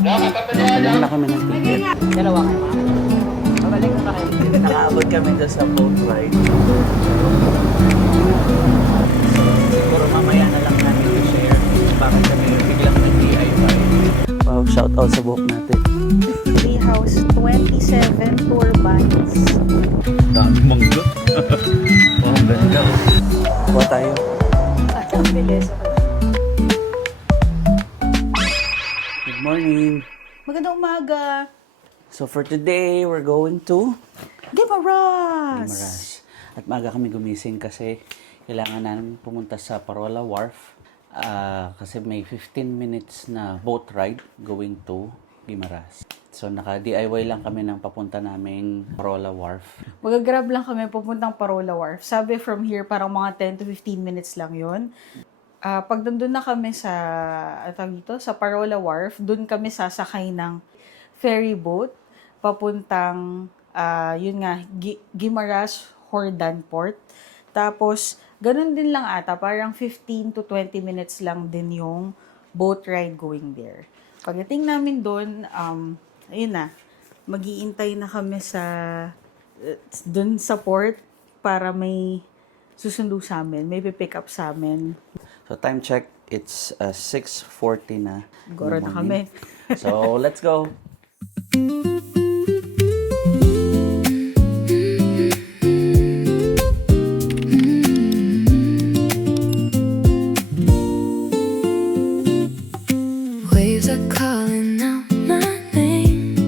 Kailangan na kami ng ticket. Dalawa kayo, ma'am. Babalik na ba kayo? Nakaabot kami doon sa boat ride. Siguro mamaya na lang natin i-share. Bakit kami biglang nag-DIY. Wow, shout out sa buhok natin. Treehouse 27 turbines. Dami mangga. Oh, ang ganda. Kuha tayo. At ang bilis. Good morning. Magandang umaga. So for today, we're going to Guimaras! Guimaras. At maaga kami gumising kasi kailangan namin pumunta sa Parola Wharf. Kasi may 15 minutes na boat ride going to Guimaras. So naka-DIY lang kami ng papunta naming Parola Wharf. Magagrab lang kami pupuntang Parola Wharf. Sabi from here, parang mga 10 to 15 minutes lang yon. Pag nandun na kami sa Parola Wharf, dun kami sasakay ng ferry boat papuntang Guimaras Hordan Port. Tapos ganun din lang ata, parang 15 to 20 minutes lang din yung boat ride going there. Pagdating namin doon, ayun na, mag-iintay na kami dun sa port para may susundo sa amin, may pick up sa amin. So time check, it's 6:40 na. Goro na kami. So let's go. Waves are calling out my name.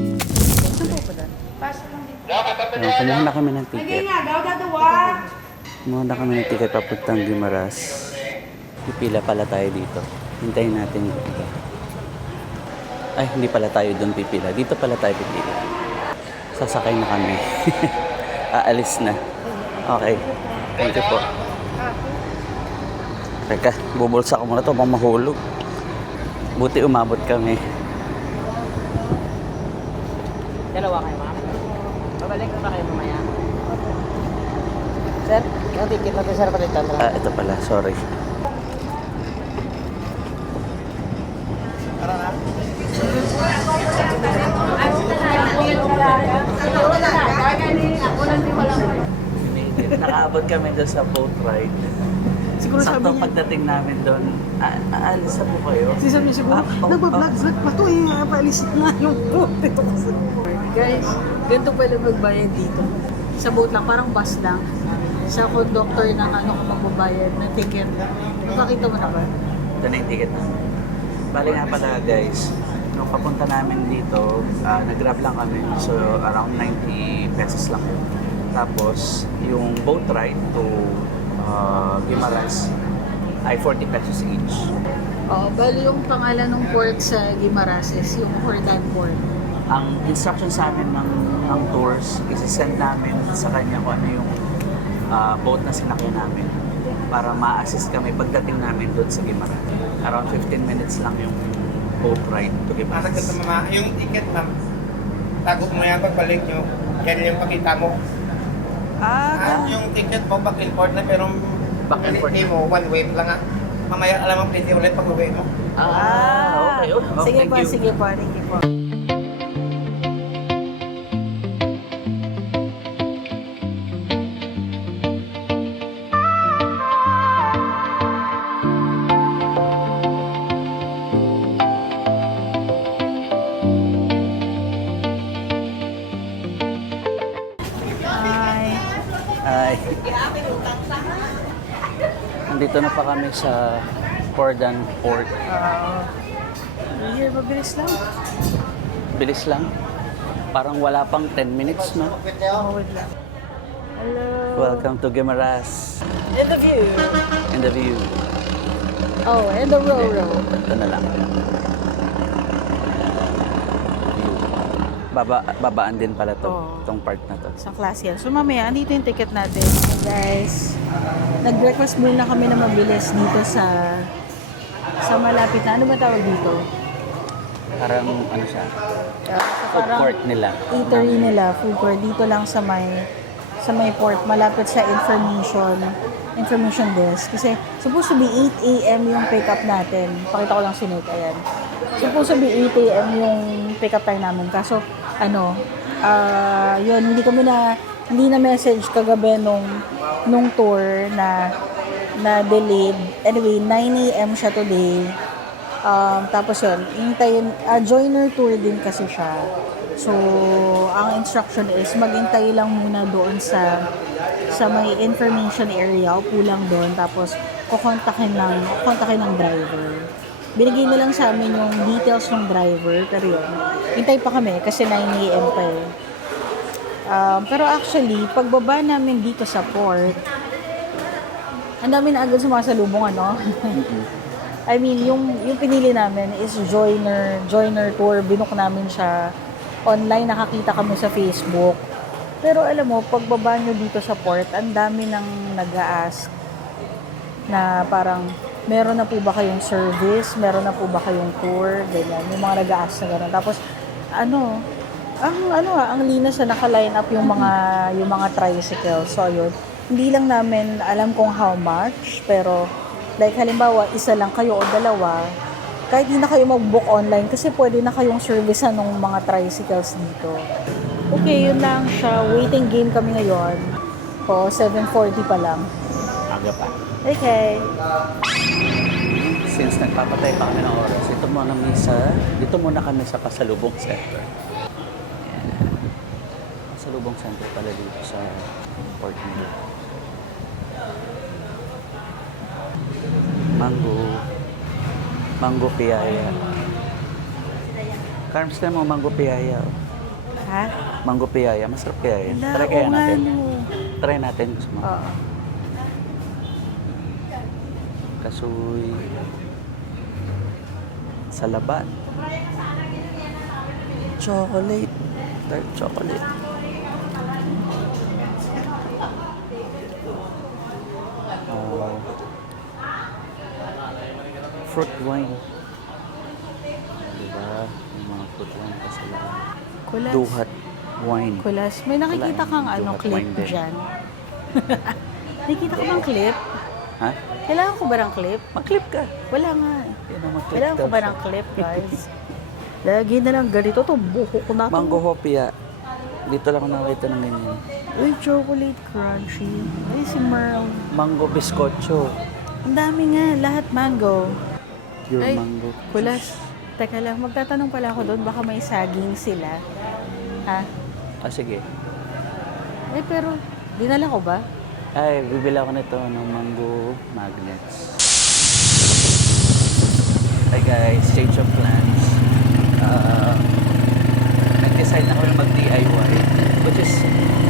Saan po ba doon? Pasok lang dito. Kumuha na kami ng ticket. Kumuha na kami ng ticket papuntang Guimaras. Pipila pala tayo dito. Hintayin natin dito. Ay, hindi pala tayo doon pipila. Dito pala tayo pipila. Sasakay na kami. Aalis na. Okay. Thank you po. Teka, bubulsa ko muna ito. Bang mahulog. Buti umabot kami. Dalawa kayo, ma'am. Babalik na ba kayo mamaya? Sir, yung ticket natin, sir, palitan na lang. Ito pala. Sorry. Nakaabot kami doon sa boat ride. Siguro sabi Sakto niya, pagdating namin doon, aalis na po kayo. sabi niya siguro, nagbablog pa to eh, paalisin na yung boat. Ito kasi. Guys, ganito pala magbayad dito. Sa boat lang, parang bus lang. Sa conductor ng kung magbabayad ng ticket. Nakakita mo na ba? Ito na yung ticket na. Bali nga pala guys, nung papunta namin dito, nag-grab lang kami. So around 90 pesos lang. Tapos yung boat ride to Guimaras ay 40 pesos each. Bali yung pangalan ng port sa Guimaras is yung Hordan Port. Ang instruction sa amin ng tours, isi-send namin sa kanya kung ano yung boat na sinakyan namin para ma-assist kami pagdating namin doon sa Guimaras. Around 15 minutes lang yung boat ride to Guimaras. Yung ticket, ma'am, tagot mo yan pagbalik nyo. Yan yung pakita mo. Yung ticket mo, back and forth na, pero Back and forth. hindi mo, one way lang mamaya alam ang pwede ulit pag uwi mo. Okay. Oh, Sige thank po, you. sige po, thank you po. Hi. Ay. Nandito na pa kami sa Hordan Port. Here, mabilis lang. Bilis lang. Parang wala pang 10 minutes, no? Wait lang. Hello. Welcome to Guimaras. In the view. In the view. Oh, and the row. Ito na lang. View. Babaan din pala to, Oo. tong part na to. Sa klase yan. So mamaya, andito yung ticket natin. Hey guys, nag-breakfast muna kami na mabilis dito sa malapit na. Ano ba tawag dito? Parang ano siya, food Parang court nila. eatery nila, food court. Dito lang sa may port, malapit sa information desk. Kasi supposed to be 8 a.m. yung pick up natin. Pakita ko lang si Nick, ayan. Supposed to be 8 a.m. yung pick up time namin. Kaso, yun, hindi na message kagabi nung tour na delayed. Anyway, 9 a.m. siya today. Tapos yun, joiner tour din kasi siya. So, ang instruction is maghintay lang muna doon sa may information area, upo lang doon, tapos kukontakin ng driver. Binigay na lang sa amin yung details ng driver, pero yun, hintay pa kami kasi 9 a.m. pa eh. Pero actually, pagbaba namin dito sa port, ang dami na agad sumasalubong, ano? I mean, yung pinili namin is joiner tour. Binook namin siya online, nakakita kami sa Facebook. Pero alam mo, pagbaba nyo dito sa port, ang dami nang nag-a-ask na parang, meron na po ba kayong service? Meron na po ba kayong tour? Ganyan, yung mga nag-a-ask na gano'n. Tapos, ang linas na naka-line up yung mga tricycles. So, yun. Hindi lang namin alam kung how much, pero like halimbawa, isa lang kayo o dalawa, kahit hindi na kayo mag-book online kasi pwede na kayong servicean ng mga tricycles dito. Okay, yun lang siya. Waiting game kami ngayon. 7:40 pa lang. Aga pa. Okay. Since nagpapatay pa kami ng oras, dito muna kami sa Pasalubong Center. Ayan. Pasalubong Center pala dito sa Port Mill. Mango piyaya. Carms na mo, mango piyaya. Ha? Mango piyaya, masarap kaya yun. Wala, Try kaya oo nga, natin. no. Try natin, gusto mo. Oo. Kasuy. Salabat. Chocolate. Dark chocolate. Fruit wine. Diba? Yung mga fruit wine pa sila. Kulas. Duhat wine. Kulas. May nakikita kang Duhat clip wine din. dyan. Nakikita ko bang clip? Ha? Kailangan ko ba ng clip? Mag-clip ka. Wala nga. Yan ang mag-clip Kailangan ko daw ba siya. ng clip, guys? Lagi na lang ganito to. Buko ko na to. Mango hopia. Dito lang ako nakita ng ganyan. Uy, chocolate crunchy. Ay, si Merl. Mango biscocho. Ang dami nga. Lahat mango. Pure Ay, mango. kulas. Teka lang, magtatanong pala ako doon. Baka may saging sila. Ha? Sige. Eh, pero, dinala ko ba? Ay, bibili ako nito ng mango magnets. Hi guys, change of plans. Nag-decide na kami mag-DIY, which is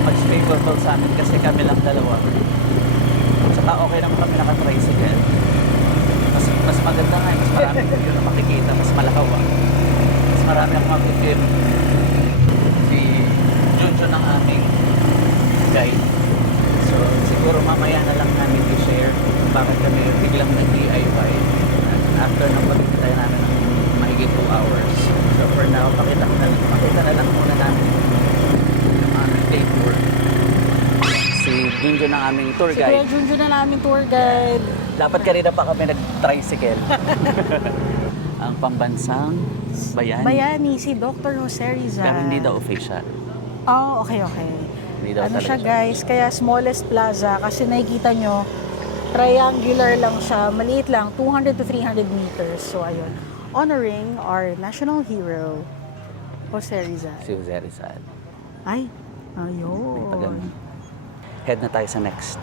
much favorable sa amin kasi kami lang dalawa. Saka okay naman kami naka-tricycle. Mas maganda nga, mas marami yun na makikita, mas malakawa. Mas marami akong makikita. Si Junjo ng aming guide. So, siguro mamaya na lang namin i-share bakit kami biglang nag-DIY. After ng pagkikita namin ng mahigit 2 hours. So, for now, pakita na lang muna namin yung aming day tour. Si Junjo ng aming tour Si Kuya guide. Junjo na namin tour guide. Dapat kanina pa kami nag-tricycle. Ang pambansang bayani. Bayani, si Dr. Jose Rizal. Pero hindi daw official. Oh, okay. Hindi daw Ano talaga siya guys, kaya smallest plaza kasi nakikita nyo, triangular lang siya, maliit lang, 200 to 300 meters. So ayun, honoring our national hero, Jose Rizal. Si Jose Rizal. Ay, Tagal. ayun. Head na tayo sa next.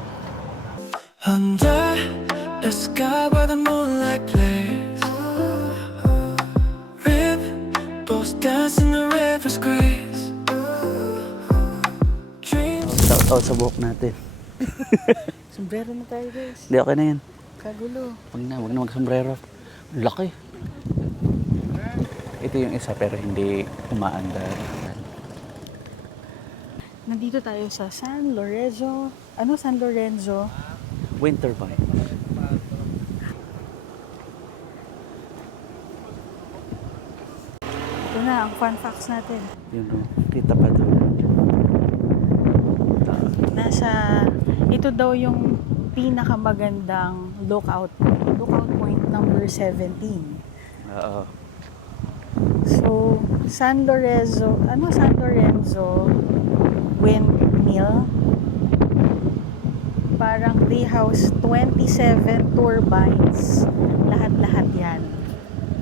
Under the sky where the moonlight plays, ripples dance in the river's grace. Dreams Shout out sa buhok natin. Sombrero na tayo guys. Hindi, okay na yan. Kagulo. Huwag na mag-sombrero. Laki. Ito yung isa pero hindi umaandar. Nandito tayo sa San Lorenzo. Ano San Lorenzo? Winter Vine. Ito na, ang fun facts natin. Yun o. Kita pa doon. Ito daw yung pinakamagandang lookout point number 17. Oo. So, San Lorenzo windmill. Parang they house 27 turbines. Lahat-lahat yan.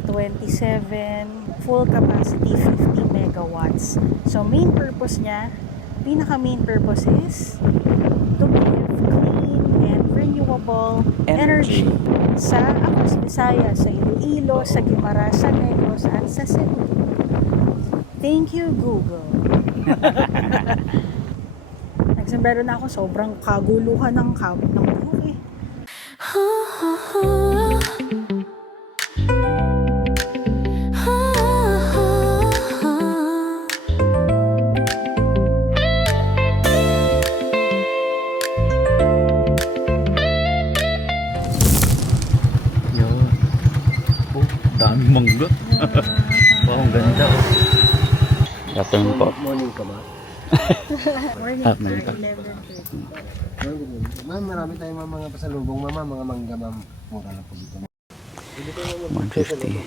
27, full capacity 50 megawatts. So, main purpose niya, pinaka-main purpose is to give clean and renewable energy sa Aguas Visayas, sa Iloilo, sa Guimaras, sa Negros, at sa Cebu. Thank you, Google. Nagsambero na ako, sobrang kaguluhan ng buhay. Yun. Oh, daming mangga. Wow, ang ganda oh. Afternoon po. Morning ka ba? Morning, Morning pa. 11:30. Ma'am, marami tayong mga pasalubong, mama, mga mangga, ma'am. Mura na po dito. 150.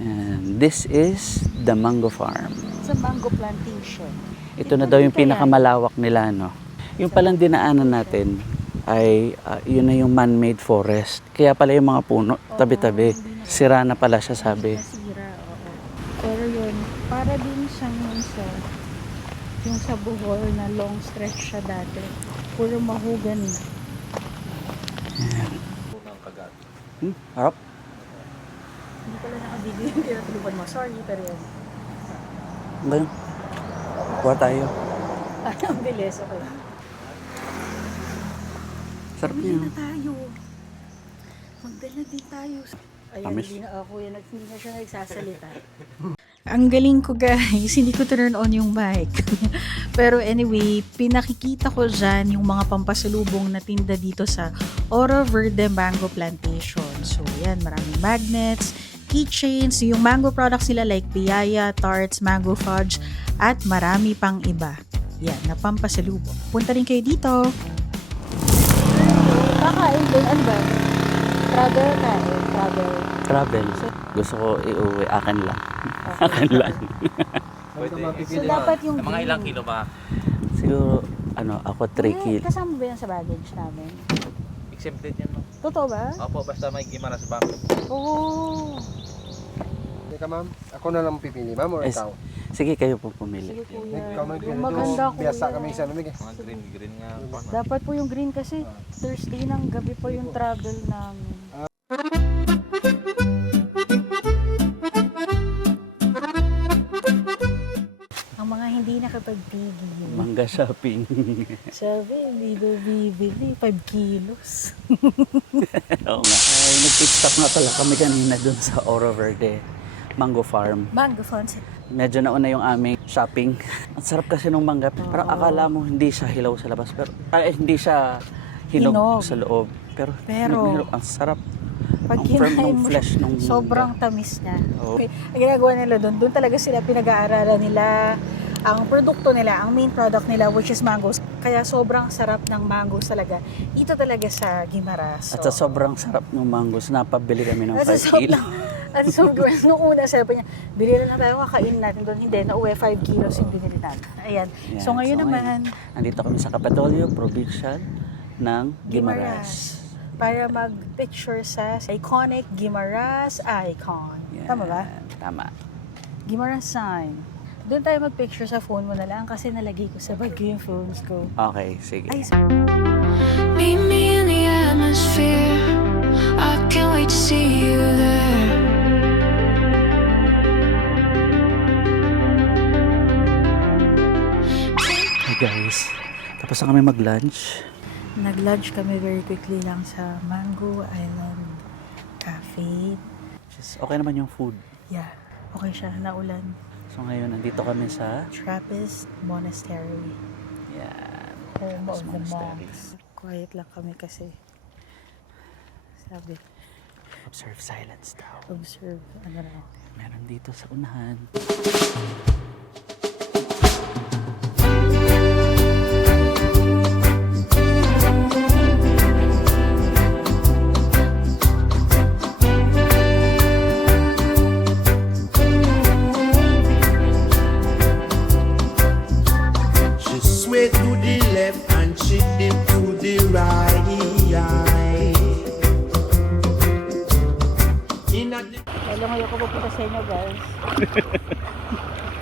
And this is the mango farm. Sa mango plantation. Ito na daw yung pinakamalawak nila, no? Yung palang dinaanan natin ay yun na yung man-made forest. Kaya pala yung mga puno, tabi-tabi. Sira na pala siya, sabi. Nasira, oo. Pero yun, para din siyang yung sa Bohol na long stretch siya dati. Puro mahogany. Harap. Hindi pala nakabili yung tinatuluban mo. Sorry, pero yun. Ba yun? Kuha tayo. Ang bilis, okay. Sarap Bili yun. na tayo. Magdala din tayo. Ayan, Tamis. hindi na ako yan. Hindi na siya nagsasalita. Ang galing ko guys, hindi ko turn on yung mic. Pero anyway, pinakikita ko dyan yung mga pampasalubong na tinda dito sa Oro Verde Mango Plantation. So yan, maraming magnets, keychains, yung mango products nila like piyaya, tarts, mango fudge, at marami pang iba. Yan, na pampasalubong. Punta rin kayo dito. Kakain din, ano ba? Travel kain, travel. Travel. Gusto ko iuwi. Akin lang. Akin lang. So dapat yung Mga ilang kilo ba? Siguro, ako 3 kilos. Kasama ba yan sa baggage namin? Exempted yan, no? Totoo ba? Opo, basta may Gimaras Bank. Oo. Teka, ma'am. Ako na lang pipili, ma'am, or Ay, ikaw? Sige, kayo po pumili. Sige kuya. Ikaw na Yung maganda kuya. Biyasa kami sa lamig eh. Mga green nga. Dapat po yung green kasi Thursday ng gabi pa yung travel namin. Ang mga hindi nakapagpigil. Mangga shopping. Sabi, hindi daw bibili. 5 kilos. Oo nga. Ay, nag-pit stop nga pala kami kanina dun sa Oro Verde Mango Farm. Mango Fonse. Medyo nauna yung aming shopping. Ang sarap kasi ng mangga. Parang akala mo hindi siya hilaw sa labas. Pero hindi siya hinog Hinog. sa loob. Pero hinog, ang sarap. Pag Ang firm kinain ng mo flesh siya, nung mangga. sobrang tamis niya. Oo. Okay. Ang ginagawa nila doon talaga sila pinag-aaralan nila ang produkto nila, ang main product nila which is mangoes. Kaya sobrang sarap ng mangoes talaga. Dito talaga sa Guimaras. At sa sobrang sarap ng mangoes, napabili kami ng 5 kilo. At so, nung una sabi niya, bili na tayo, kakainin natin doon. Hindi, nauwi 5 kilos yung binili natin. Ayan. Yan. So ngayon naman, Nandito kami sa Capitolio, Provincial ng Guimaras. Para mag-picture sa iconic Guimaras icon. Yan. Tama ba? Tama. Guimaras sign. Doon tayo mag-picture sa phone mo na lang kasi nalagay ko sa bag yung phones ko. Okay, sige. Ay, Meet me in the atmosphere. I can't wait to see you there. Hey guys, tapos na kami mag-lunch. nag-lunch kami very quickly lang sa Mango Island Cafe. Okay naman yung food. Yeah, okay siya, naulan. So ngayon, nandito kami sa Trappist Monastery. yan, Home of Trappist the Monastery. monks. Quiet lang kami kasi sabi, Observe silence daw. observe, ano raw. Meron dito sa unahan. papakita sa inyo, guys.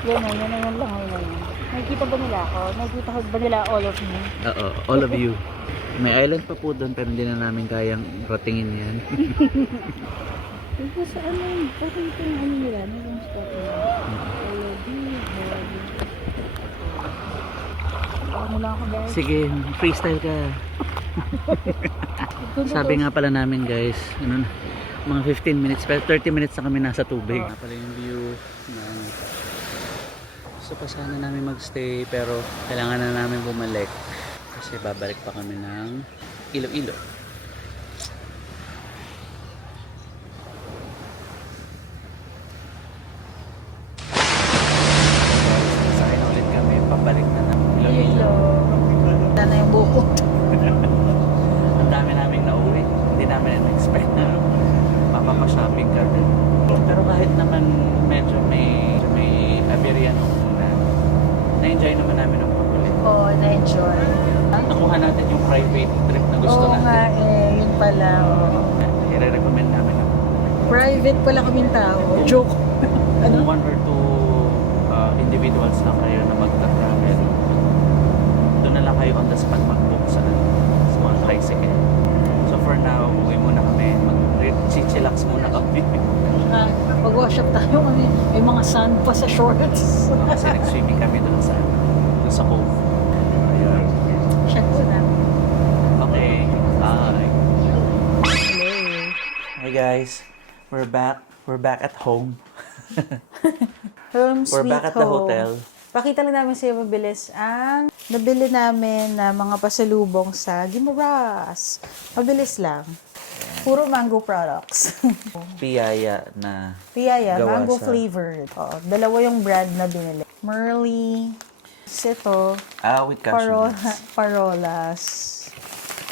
Yan lang ngayon. Nakikita ba nila ako? Nakikita ba nila all of me? Oo, all of you. May island pa po doon pero hindi na namin kayang ratingin yan. Ito sa ano, parang ito yung ano nila, ano yung stop nila. All of you, ano lang ako, guys. Sige, freestyle ka. Sabi nga pala namin guys, ano, mga 15 minutes, pero 30 minutes na kami nasa tubig. Nga pala yung view ng... So pa sana namin magstay pero kailangan na namin bumalik kasi babalik pa kami ng Iloilo. Sakay na ulit kami, pabalik na ng Iloilo. Wala na yung buko. Ang dami namin nauwi. Hindi namin in-expect na mapapashopping kami. Pero kahit naman medyo may aberya nung na-enjoy naman namin ang pagkulit. Oo, na-enjoy. Nakuha natin yung private trip na gusto Oo nga natin. yun pala. I-recommend namin na Private pala kaming tao. Joke. kung one or two individuals lang kayo na magta-travel, doon na lang kayo on the spot mag-book sa mga tricycle. So for now, uwi muna kami. Mag-chillax muna kami. Pag-wash up tayo kami. May mga sand pa sa shorts. Kasi nag-swimming kami doon sa cove. Ayun. Check ko na. Okay. Bye. Hello. Hey guys. We're back. We're back at home. Home We're sweet back at the home. hotel. Pakita lang namin sa'yo mabilis ang nabili namin na mga pasalubong sa Gimaras. Mabilis lang. Puro mango products. Piyaya na Piyaya, gawa mango sa- flavored. Oo, dalawa yung brand na binili. Merly, ito, with cashew nuts. Parolas.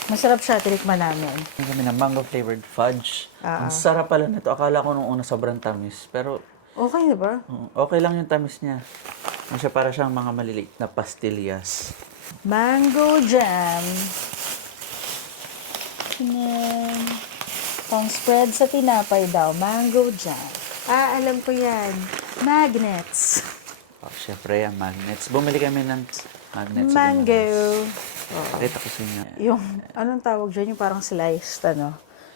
Masarap siya, tinikman namin. Meron kami ng mango flavored fudge. Ah. Ang sarap pala nito. Akala ko nung una sobrang tamis. Pero Okay, diba? okay lang yung tamis niya. Ano siya, para siyang mga maliliit na pastillas. Mango jam. Yan. Pang spread sa tinapay daw, mango jam. Alam ko yan. Magnets. Oh, syempre yan, magnets. Bumili kami ng magnets. sa Mango. Gimaras. Pakita ko sa inyo. Yung, anong tawag dyan? Yung parang sliced,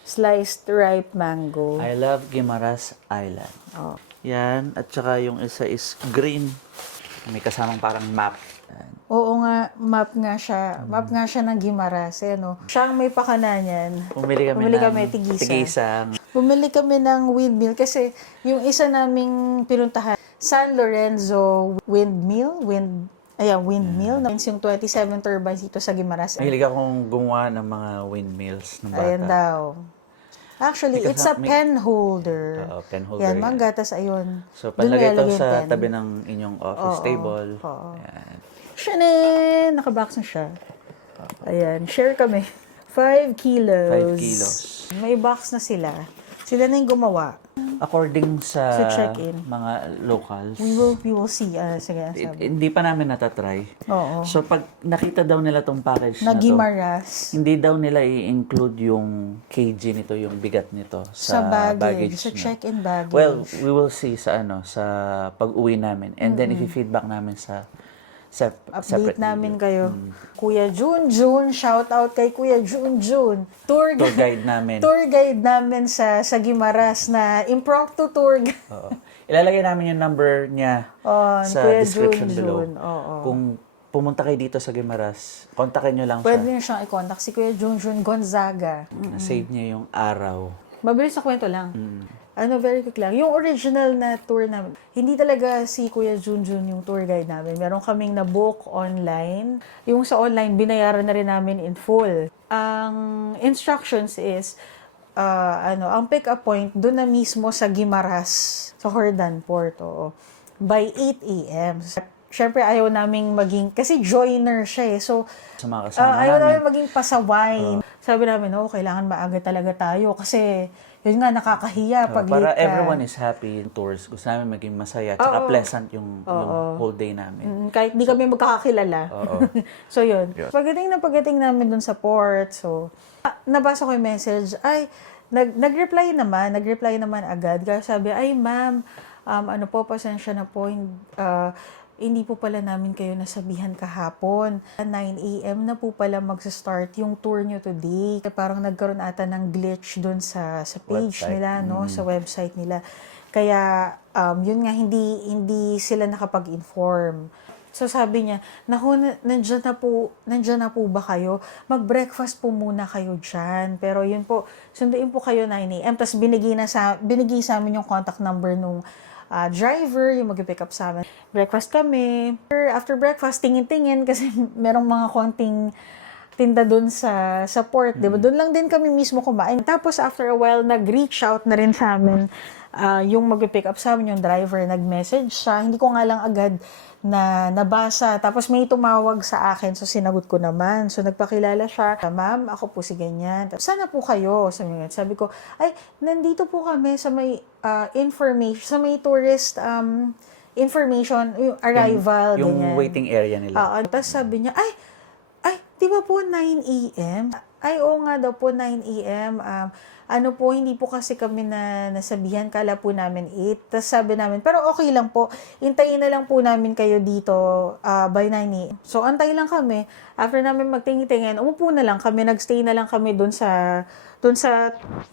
sliced ripe mango. I love Gimaras Island. Oh. Yan. At saka yung isa is green. May kasamang parang map. Yan. Oo nga, map nga siya. Map nga siya ng Gimaras. Siya ang may pakana niyan. Bumili kami ng tigisang. Bumili kami ng windmill kasi yung isa naming pinuntahan, San Lorenzo Windmill. Windmill. Yung 27 turbines dito sa Gimaras. Mahilig akong gumawa ng mga windmills ng bata. Ayan daw. Actually, Because it's a pen holder. pen holder. Yan, yan. mga gatas, ayun. So, Doon panlagay ito nilalagay yung sa pen. tabi ng inyong office Oo, table. oo. Ayan. Shanen! Nakabox na siya. Ayan, share kami. 5 kilos. 5 kilos. May box na sila. Sila na yung gumawa. According sa Sa check-in. mga locals, We will see. Sige, sabi. hindi pa namin natatry. Oo. So, pag nakita daw nila tong package na to, Nagimaras. hindi daw nila i-include yung kg nito, yung bigat nito Sa baggage. Sa niya. check-in baggage. Well, we will see sa sa pag-uwi namin. And then, i-feedback namin sa separate Update namin video. kayo. Kuya Junjun, shout out kay Kuya Junjun. Tour Tour guide namin. Tour guide namin sa Gimaras na impromptu tour guide. Oo. Ilalagay namin yung number niya sa Kuya description Junjun. below. Oo. Kung pumunta kayo dito sa Gimaras, kontakin nyo lang Pwede siya. niyo siyang i-contact si Kuya Junjun Gonzaga. Save niya yung araw. Mabilis na kwento lang. Very quick lang. Yung original na tour namin, hindi talaga si Kuya Junjun yung tour guide namin. Meron kaming na-book online. Yung sa online, binayaran na rin namin in full. Ang instructions is, ang pick-up point, doon na mismo sa Gimaras, sa Jordanport, by 8 a.m. Siyempre, ayaw naming maging, kasi joiner siya eh. So, Sa mga kasama ayaw namin. namin maging pasaway. Sabi namin, kailangan maaga talaga tayo kasi yun nga, nakakahiya pag Para late ka. everyone is happy in tours. Gusto namin maging masaya. Tsaka pleasant yung whole day namin. Kahit di kami magkakakilala. Oo. So, yun. Yes. Pagdating namin dun sa port, so, nabasa ko yung message, nag-reply naman agad. Kaya sabi, ay ma'am, ano po, pasensya na po, hindi po pala namin kayo nasabihan kahapon. 9 a.m. na po pala magsa-start yung tour nyo today. Parang nagkaroon ata ng glitch dun sa page Website. nila, no? Sa website nila. Kaya, yun nga, hindi sila nakapag-inform. So sabi niya, naku, nandiyan na po ba kayo? Mag-breakfast po muna kayo dyan. Pero yun po, sunduin po kayo 9 a.m. Tapos binigay sa amin yung contact number nung driver, yung mag-pick up sa amin. Breakfast kami. After breakfast, tingin-tingin kasi merong mga konting tinda doon sa port, di ba? Doon lang din kami mismo kumain. Tapos after a while, nag-reach out na rin sa amin yung mag-pick up sa amin, yung driver, nag-message siya. Hindi ko nga lang agad na nabasa. Tapos may tumawag sa akin, so sinagot ko naman. So nagpakilala siya, ma'am, ako po si ganyan. Sana po kayo. Sabi ko, ay, nandito po kami sa may information, sa may tourist information, yung arrival, Yung ganyan. waiting area nila. Tapos sabi niya, ay, di ba po 9 a.m.? Ay, oo nga daw po, 9 a.m. Ano po, hindi po kasi kami nasabihan, kala po namin 8. Tapos sabi namin, pero okay lang po, hintayin na lang po namin kayo dito by 9 a.m. So, antay lang kami. After namin magtingin-tingin, umupo na lang kami, nagstay na lang kami dun sa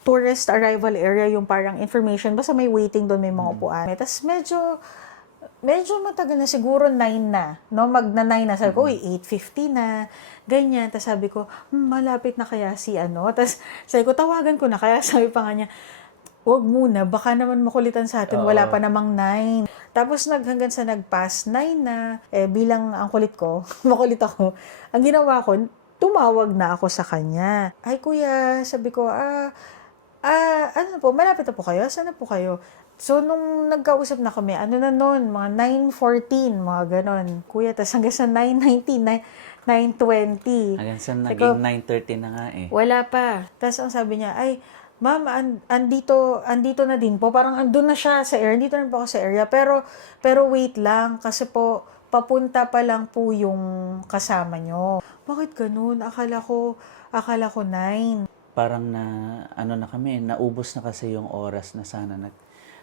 tourist arrival area, yung parang information, basta may waiting doon, may mga upuan. Tapos medyo matagal na, siguro 9 na, no? Magna-9 na. Sabi ko, 8:50 na, ganyan. Tapos sabi ko, malapit na kaya si ano? Tapos sabi ko, tawagan ko na. Kaya sabi pa nga niya, huwag muna, baka naman makulitan sa atin, wala pa namang 9. Tapos hanggang sa nag-pass 9 na, bilang ang kulit ko, makulit ako, ang ginawa ko, tumawag na ako sa kanya. Ay kuya, sabi ko, ano po, malapit na po kayo? Saan na po kayo? So, nung nagkausap na kami, ano na nun, mga 9:14, mga ganon. Kuya, tas hanggang sa 9:19, 9:20. Hanggang sa naging 9:30 na nga eh. Wala pa. Tas ang sabi niya, ay, ma'am, andito na din po. Parang andun na siya sa area. Andito na po ako sa area. Pero wait lang, kasi po, papunta pa lang po yung kasama nyo. Bakit ganun? Akala ko 9. Parang na kami, naubos na kasi yung oras na sana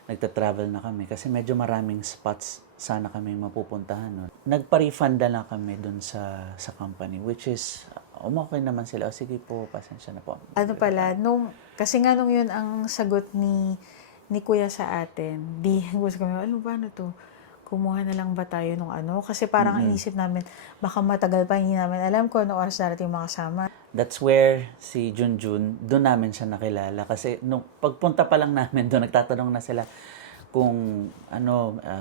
nagta-travel na kami kasi medyo maraming spots sana kami mapupuntahan. No? Nagpa-refund na kami dun sa company, which is okay naman sila. O, sige po, pasensya na po. Ano pala, kasi nga nung yun ang sagot ni Kuya sa atin, gusto kami, ano ba na to? Kumuha na lang ba tayo nung ano? Kasi parang inisip namin, baka matagal pa, hindi namin alam kung ano oras darating makasama. That's where si Junjun, doon namin siya nakilala. Kasi nung pagpunta pa lang namin doon, nagtatanong na sila kung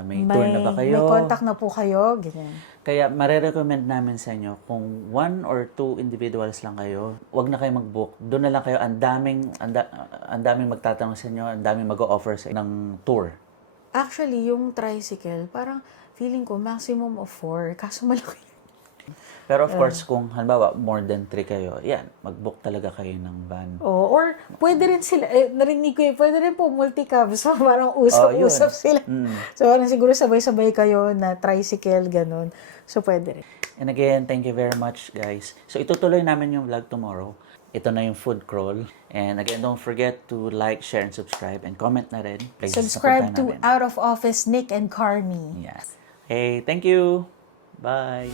may tour na ba kayo? May contact na po kayo, ganyan. Kaya marirecommend namin sa inyo, kung 1 or 2 individuals lang kayo, wag na kayo mag-book. Doon na lang kayo, ang daming magtatanong sa inyo, ang daming mag-o-offer sa inyo ng tour. Actually, yung tricycle, parang feeling ko maximum of 4, kaso malaki. Pero of course, kung halimbawa more than 3 kayo, yan, mag-book talaga kayo ng van. Or pwede rin sila, narinig ko pwede rin po multi-cab. So parang usap-usap sila. So parang siguro sabay-sabay kayo na tricycle, ganun. So pwede rin. And again, thank you very much, guys. So itutuloy namin yung vlog tomorrow. Ito na yung food crawl. And again, don't forget to like, share, and subscribe. And comment na rin. Places Subscribe na to puntahan namin. Out of Office Nick and Carmi. Yes. Hey, thank you. Bye.